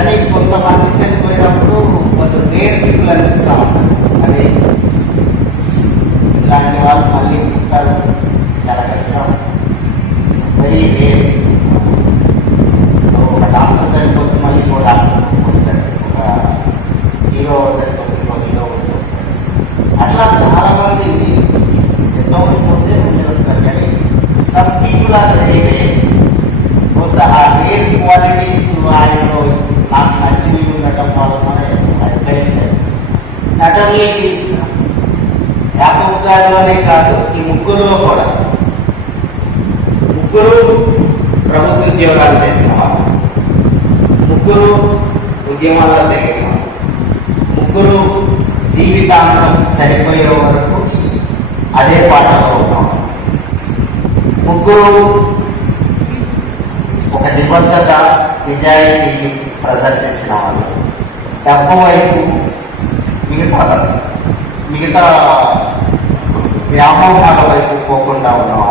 కానీ కొంతమంది చనిపోయినప్పుడు కొంత రేర్ పీపుల్ అనిపిస్తా ఉంటారు అదే ఇలాంటి వాళ్ళు మళ్ళీ పుట్టారు. చాలా కష్టం. వెరీ రేర్ ఒక డాక్టర్ చనిపోతే మళ్ళీ ఇంకో డాక్టర్ వస్తాడు. ఒక హీరో చనిపోతే ఇంకో హీరో వస్తాడు. అట్లా చాలా మంది ఎంతో మంది పోతే ముందు వస్తారు. కానీ some people are very rare. బహుశా ఆ రేర్ క్వాలిటీస్ ఆయనలో నాట్ ఓన్లీ కాదు ఈ ముగ్గురులో కూడా. ముగ్గురు ప్రభుత్వ ఉద్యోగాలు చేసిన వాళ్ళు. ముగ్గురు ఉద్యమాల్లో తిరిగిన ముగ్గురు జీవితాంతం చనిపోయే వరకు అదే పాటలో ఉన్నాం. ముగ్గురు ఒక నిబద్ధత నిజాయితీని ప్రదర్శించిన వాళ్ళు. డబ్బు వైపు మిగతా మిగతా వ్యామోహాల వైపు పోకుండా ఉన్నాం